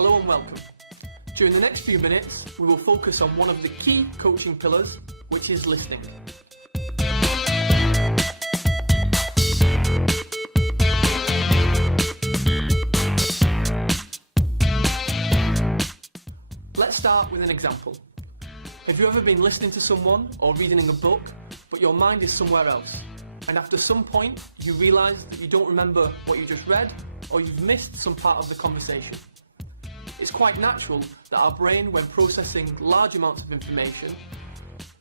Hello and welcome. During the next few minutes, we will focus on one of the key coaching pillars, which is listening. Let's start with an example. Have you ever been listening to someone or reading a book, but your mind is somewhere else? And after some point, you realise that you don't remember what you just read, or you've missed some part of the conversation. It's quite natural that our brain, when processing large amounts of information,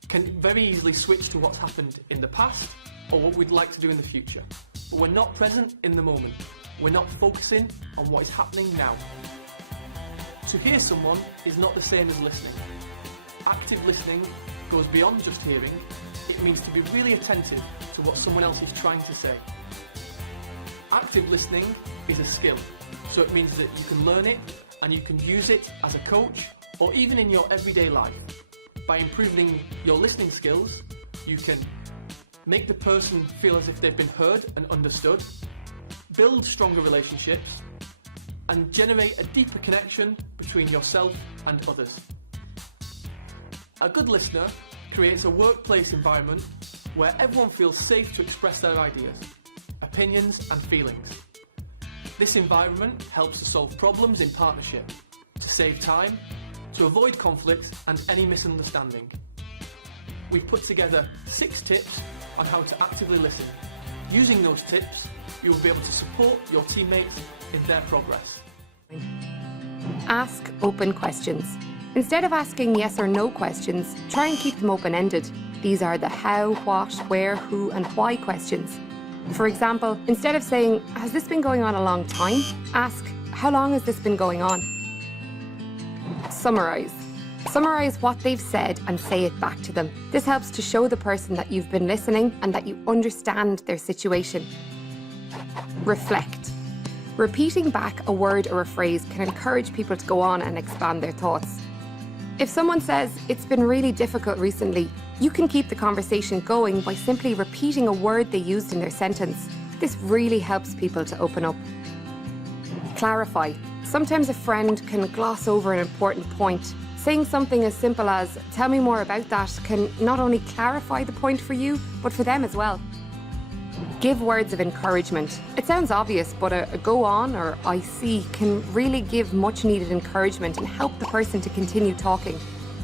can very easily switch to what's happened in the past or what we'd like to do in the future. But we're not present in the moment. We're not focusing on what is happening now. To hear someone is not the same as listening. Active listening goes beyond just hearing. It means to be really attentive to what someone else is trying to say. Active listening is a skill, so it means that you can learn it and you can use it as a coach or even in your everyday life. By improving your listening skills, you can make the person feel as if they've been heard and understood, build stronger relationships, and generate a deeper connection between yourself and others. A good listener creates a workplace environment where everyone feels safe to express their ideas, opinions and feelings. This environment helps to solve problems in partnership, to save time, to avoid conflicts and any misunderstanding. We've put together 6 tips on how to actively listen. Using those tips, you will be able to support your teammates in their progress. Ask open questions. Instead of asking yes or no questions, try and keep them open-ended. These are the how, what, where, who and why questions. For example, instead of saying, "Has this been going on a long time?" ask, "How long has this been going on?" Summarise. Summarise what they've said and say it back to them. This helps to show the person that you've been listening and that you understand their situation. Reflect. Repeating back a word or a phrase can encourage people to go on and expand their thoughts. If someone says, "It's been really difficult recently," you can keep the conversation going by simply repeating a word they used in their sentence. This really helps people to open up. Clarify. Sometimes a friend can gloss over an important point. Saying something as simple as, "Tell me more about that," can not only clarify the point for you, but for them as well. Give words of encouragement. It sounds obvious, but a "go on" or "I see" can really give much needed encouragement and help the person to continue talking.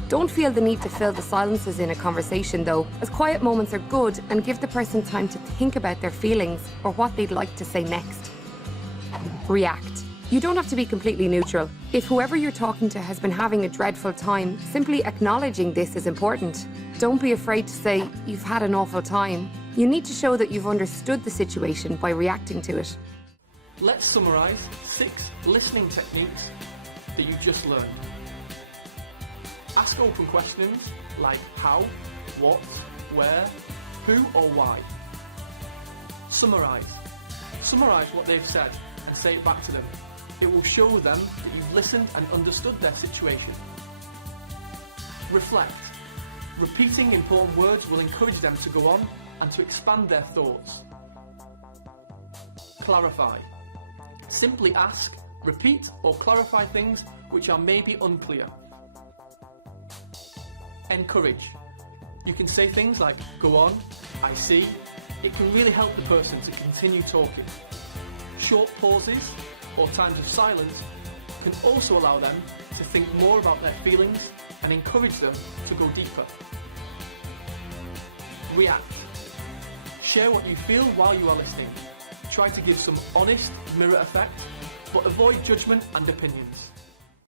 Don't feel the need to fill the silences in a conversation though, as quiet moments are good and give the person time to think about their feelings or what they'd like to say next. React. You don't have to be completely neutral. If whoever you're talking to has been having a dreadful time, simply acknowledging this is important. Don't be afraid to say, "You've had an awful time." You need to show that you've understood the situation by reacting to it. Let's summarise 6 listening techniques that you just learned. Ask open questions like how, what, where, who or why. Summarise. Summarise what they've said and say it back to them. It will show them that you've listened and understood their situation. Reflect. Repeating important words will encourage them to go on and to expand their thoughts. Clarify. Simply ask, repeat or clarify things which are maybe unclear. Encourage. You can say things like, "Go on," "I see." It can really help the person to continue talking. Short pauses or times of silence can also allow them to think more about their feelings and encourage them to go deeper. React. Share what you feel while you are listening. Try to give some honest mirror effect, but avoid judgment and opinions.